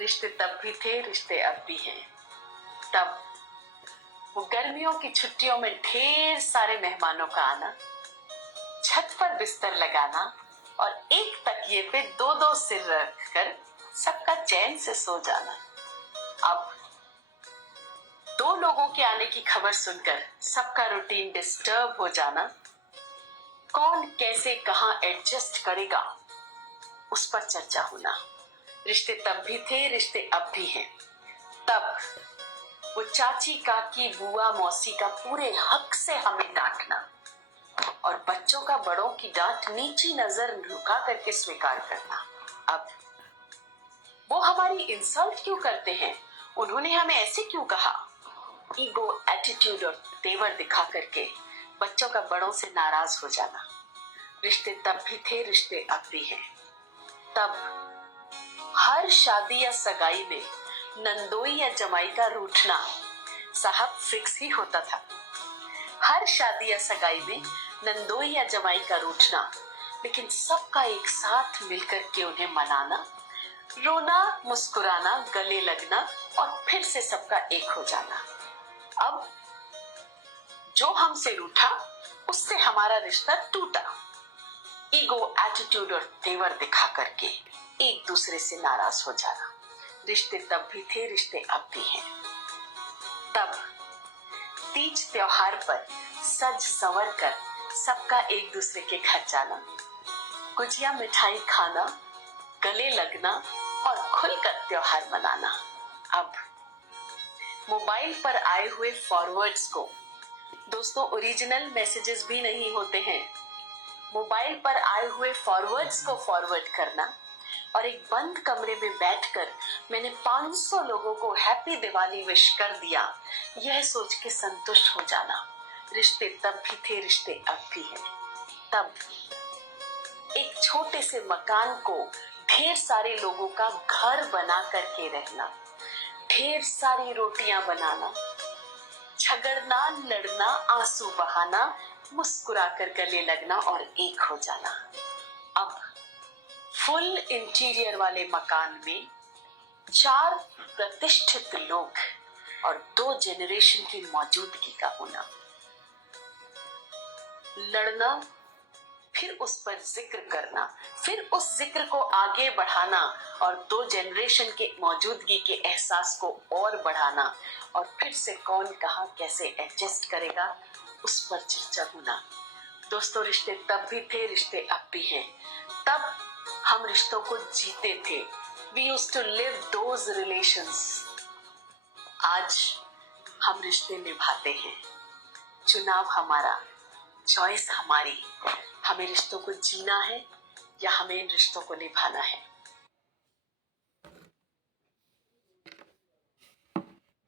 रिश्ते तब भी थे, रिश्ते अब भी हैं। तब वो गर्मियों की छुट्टियों में ढेर सारे मेहमानों का आना, छत पर बिस्तर लगाना और एक तकिए पे दो दो सिर रखकर सबका चैन से सो जाना। अब दो लोगों के आने की खबर सुनकर सबका रूटीन डिस्टर्ब हो जाना, कौन कैसे कहां एडजस्ट करेगा, उस पर चर्चा होना। रिश्ते तब भी थे, रिश्ते अब भी हैं। तब वो चाची काकी बुआ मौसी का पूरे हक से हमें डांटना और बच्चों का बड़ों की डांट नीची नजर झुका करके स्वीकार करना। अब वो हमारी इंसल्ट क्यों करते हैं, उन्होंने हमें ऐसे क्यों कहा, ईगो एटीट्यूड और तेवर दिखा करके बच्चों का बड़ों से नाराज हो जाना। रिश्ते तब भी थे, रिश्ते अब भी हैं। तब हर शादी या सगाई में नंदोई या जमाई का रूठना साहब फिक्स ही होता था। हर शादी या सगाई में नंदोई या जमाई का रूठना, लेकिन सबका एक साथ मिलकर के उन्हें मनाना, रोना मुस्कुराना, गले लगना और फिर से सबका एक हो जाना। अब जो हमसे रूठा उससे हमारा रिश्ता टूटा। ईगो एटीट्यूड और तेवर दिखा करके एक दूसरे से नाराज हो जाना। रिश्ते तब भी थे, रिश्ते अब भी हैं। तब तीज त्योहार पर सज संवर कर सबका एक दूसरे के घर जाना, गुजिया मिठाई खाना, गले लगना और खुलकर त्योहार मनाना। अब मोबाइल पर आए हुए फॉरवर्ड्स को, दोस्तों ओरिजिनल मैसेजेस भी नहीं होते हैं, मोबाइल पर आए हुए फॉरवर्ड्स को फॉरवर्ड करना और एक बंद कमरे में बैठकर मैंने 500 लोगों को हैप्पी दिवाली विश कर दिया, यह सोच के संतुष्ट हो जाना। रिश्ते तब भी थे, रिश्ते अब भी हैं। तब एक छोटे से मकान को ढेर सारे लोगों का घर बना करके रहना, ढेर सारी रोटियां बनाना, झगड़ना लड़ना, आंसू बहाना, मुस्कुराकर गले लगना और एक हो जाना। अब फुल इंटीरियर वाले मकान में 4 प्रतिष्ठित लोग और 2 जेनरेशन की मौजूदगी का होना, लड़ना, फिर उस पर जिक्र करना, फिर उस जिक्र को आगे बढ़ाना और 2 जेनरेशन के मौजूदगी के एहसास को और बढ़ाना और फिर से कौन कहां कैसे एडजस्ट करेगा, उस पर चर्चा होना। दोस्तों रिश्ते तब भी थे, रिश्ते अब भी हैं। तब हम रिश्तों को जीते थे। We used to live those relations. आज हम रिश्ते निभाते हैं। चुनाव हमारा, चॉइस हमारी। हमें रिश्तों को जीना है या हमें इन रिश्तों को निभाना है।